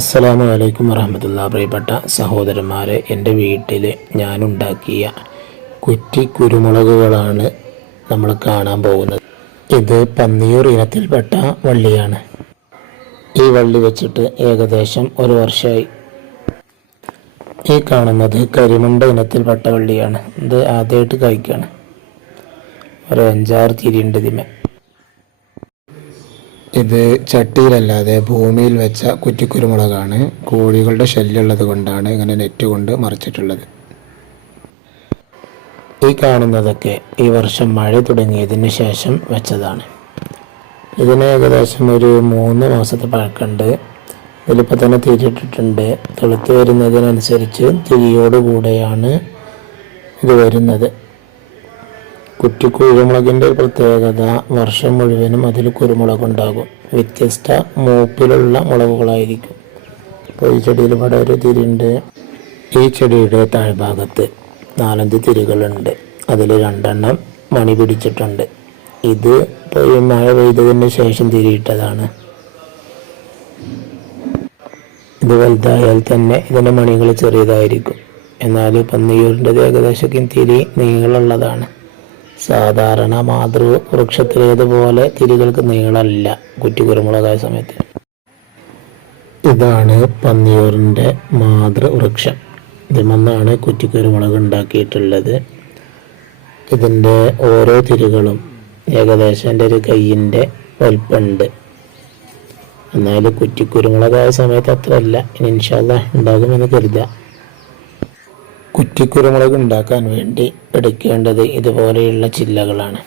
അസ്സലാമു അലൈക്കും വറഹമത്തുള്ള പ്രിയപ്പെട്ട സഹോദരന്മാരെ എന്റെ വീട്ടിൽ ഞാനുണ്ടാക്കിയ കുറ്റി കുരുമുളകുകളാണ് നമ്മൾ കാണാൻ പോകുന്നത്. ഇത് പന്നിയൂർ ഇനത്തിൽപ്പെട്ട വള്ളിയാണ്. ഈ വള്ളി വെച്ചിട്ട് ഏകദേശം ഒരു വർഷമായി ഈ കാണുന്നത് കരിമുണ്ട ഇനത്തിൽപ്പെട്ട വള്ളിയാണ്. ഇത് ആദ്യമായിട്ട് കഴിക്കുകയാണ് ഒരു അഞ്ചാറ് തിരിയുണ്ട് ഇതിമേ. ഇത് ചട്ടിയിലല്ലാതെ ഭൂമിയിൽ വെച്ച കുറ്റിക്കുരുമുളകാണ്. കോഴികളുടെ ശല്യമുള്ളത് കൊണ്ടാണ് ഇങ്ങനെ നെറ്റ് കൊണ്ട് മറിച്ചിട്ടുള്ളത്. ഈ കാണുന്നതൊക്കെ ഈ വർഷം മഴ തുടങ്ങിയതിന് ശേഷം വെച്ചതാണ്. ഇതിന് ഏകദേശം ഒരു മൂന്ന് മാസത്തെ പഴക്കമുണ്ട്. ഇതിലിപ്പോൾ തന്നെ തിരിയിട്ടിട്ടുണ്ട് തെളുത്ത് വരുന്നതിനനുസരിച്ച് തിരിയോടുകൂടെയാണ് ഇത് വരുന്നത്. കുറ്റി കുരുമുളകിന്റെ പ്രത്യേകത വർഷം മുഴുവനും അതിൽ കുരുമുളകുണ്ടാകും. വ്യത്യസ്ത മൂപ്പിലുള്ള മുളകുകളായിരിക്കും. അപ്പോൾ ഈ ചെടിയിൽ ഇവിടെ ഒരു തിരിയുണ്ട് ഈ ചെടിയുടെ താഴ്ഭാഗത്ത് നാലഞ്ച് തിരികളുണ്ട്. അതിൽ രണ്ടെണ്ണം മണി പിടിച്ചിട്ടുണ്ട്. ഇത് ഇപ്പോൾ ഈ മഴ പെയ്തതിന് ശേഷം തിരിയിട്ടതാണ്. ഇത് വലുതായാൽ തന്നെ ഇതിന്റെ മണികൾ ചെറിയതായിരിക്കും. എന്നാൽ പന്നിയൂരിന്റെത് ഏകദേശം തിരി നീളമുള്ളതാണ്. സാധാരണ മാതൃ വൃക്ഷത്തിലേതുപോലെ തിരികൾക്ക് നീളമല്ല കുറ്റി കുരുമുളകായ സമയത്ത്. ഇതാണ് പന്നിയൂറിന്റെ മാതൃവൃക്ഷം ഇതിമെന്നാണ് കുറ്റി കുരുമുളക് ഉണ്ടാക്കിയിട്ടുള്ളത്. ഇതിന്റെ ഓരോ തിരികളും ഏകദേശം എന്റെ ഒരു കയ്യിന്റെ വലിപ്പമുണ്ട്. എന്നാൽ കുറ്റിക്കുരുമുളകായ സമയത്ത് അത്രയല്ല. ഇനി ഇൻഷാല്ല ഉണ്ടാകുമെന്ന് കരുതാം കുറ്റിക്കുരുമുളക് ഉണ്ടാക്കാൻ വേണ്ടി എടുക്കേണ്ടത് ഇതുപോലെയുള്ള ചില്ലകളാണ്.